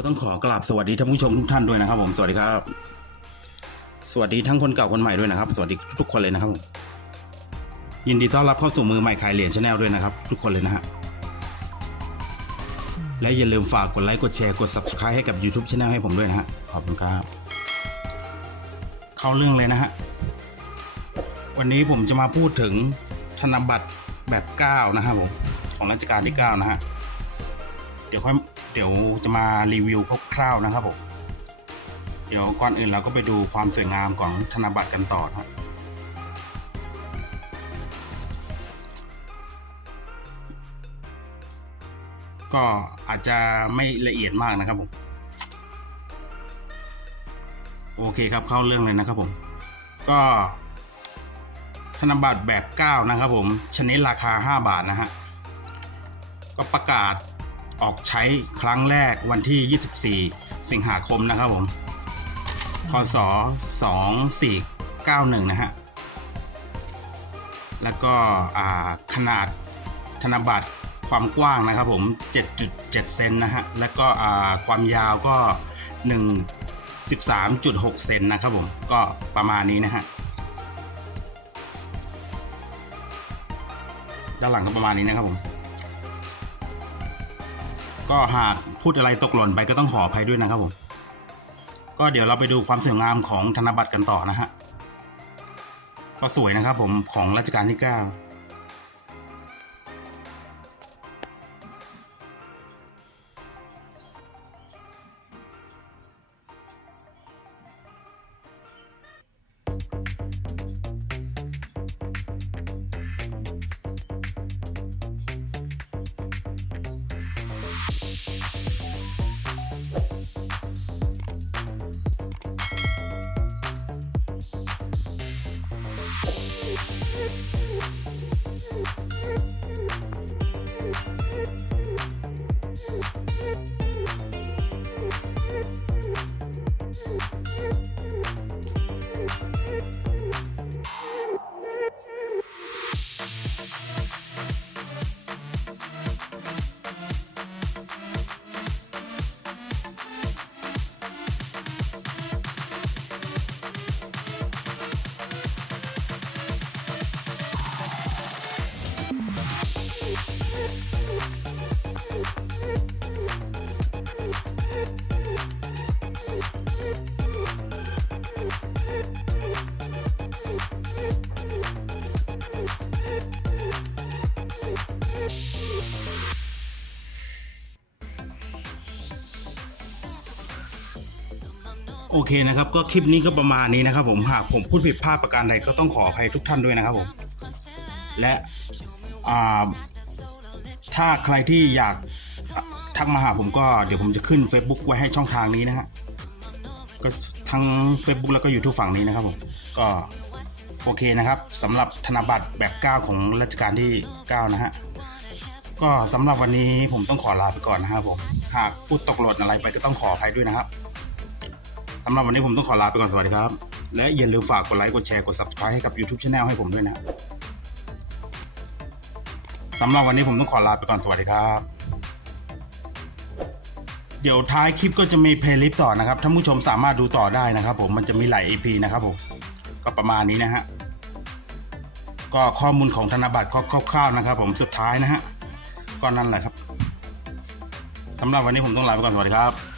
ก็ต้องขอกราบสวัสดีท่านผู้ชมทุกท่านด้วยนะครับ ผมสวัสดีครับ สวัสดีทั้งคนเก่าคนใหม่ด้วยนะครับ สวัสดีทุกคนเลยนะครับยินดีต้อนรับเข้าสู่มือใหม่ขายเหรียญชาแนลด้วยนะครับ ทุกคนเลยนะฮะและอย่าลืมฝากกดไลค์กดแชร์กด subscribe ให้กับ YouTube c h anel ให้ผมด้วยนะฮะขอบคุณครับ เข้าเรื่องเลยนะฮะวันนี้ผมจะมาพูดถึงธนบัตรแบบ 9 นะครับผมของรัชกาลที่ 9 นะฮะ เดี๋ยวค่อยเดี๋ยวจะมารีวิวคร่าวๆนะครับผมเดี๋ยวก่อนอื่นเราก็ไปดูความสวยงามของธนบัตรกันต่อครับก็อาจจะไม่ละเอียดมากนะครับผม โอเคครับเข้าเรื่องเลยนะครับผม ก็ธนบัตรแบบ 9 นะครับผม ชนิดราคา 5 บาทนะฮะ ก็ประกาศ ออกใช้ครั้งแรกวันที่ 24 สิงหาคมนะครับผมพศ2491 นะฮะ แล้วก็ขนาดธนบัตรความกว้างนะครับผม 7.7 เซนนะฮะ แล้วก็ความยาวก็ 1 13.6 เซนนะครับผม ก็ประมาณนี้นะฮะ ด้านหลังก็ประมาณนี้นะครับผม ก็หากพูดอะไรตกหล่นไปก็ต้องขออภัยด้วยนะครับผม ก็เดี๋ยวเราไปดูความสวยงามของธนบัตรกันต่อนะฮะ ก็สวยนะครับผมของรัชกาลที่ 9 โอเคนะครับก็คลิปนี้ก็ประมาณนี้นะครับผมหากผมพูดผิดพลาดประการใดก็ต้องขออภัยทุกท่านด้วยนะครับผมและอ่า ถ้าใครที่อยากทักมาหาผมก็เดี๋ยวผมจะขึ้น Facebook ไว้ให้ช่องทางนี้นะฮะก็ทั้ง Facebook แล้วก็ YouTube ฝั่งนี้นะครับผมก็โอเคนะครับสำหรับธนบัตรแบบ9ของรัชกาลที่ 9 นะฮะก็สำหรับวันนี้ผมต้องขอลาไปก่อนนะครับผมหากพูดตกหล่นอะไรไปก็ต้องขออภัยด้วยนะครับสำหรับวันนี้ผมต้องขอลาไปก่อนสวัสดีครับ และอย่าลืมฝากกดไลค์กดแชร์กด subscribe ให้กับ YouTube Channel ให้ผมด้วยนะ สำหรับวันนี้ผมต้องขอลาไปก่อนสวัสดีครับ เดี๋ยวท้ายคลิปก็จะมีเพลย์ลิสต์ต่อนะครับท่านผู้ชมสามารถดูต่อได้นะครับ ผมมันจะมีหลาย EP นะครับผมก็ประมาณนี้นะฮะก็ข้อมูลของธนบัตรคร่าวๆนะครับ ผมสุดท้ายนะฮะก็นั่นแหละครับสำหรับวันนี้ผมต้องลาไปก่อนสวัสดีครับ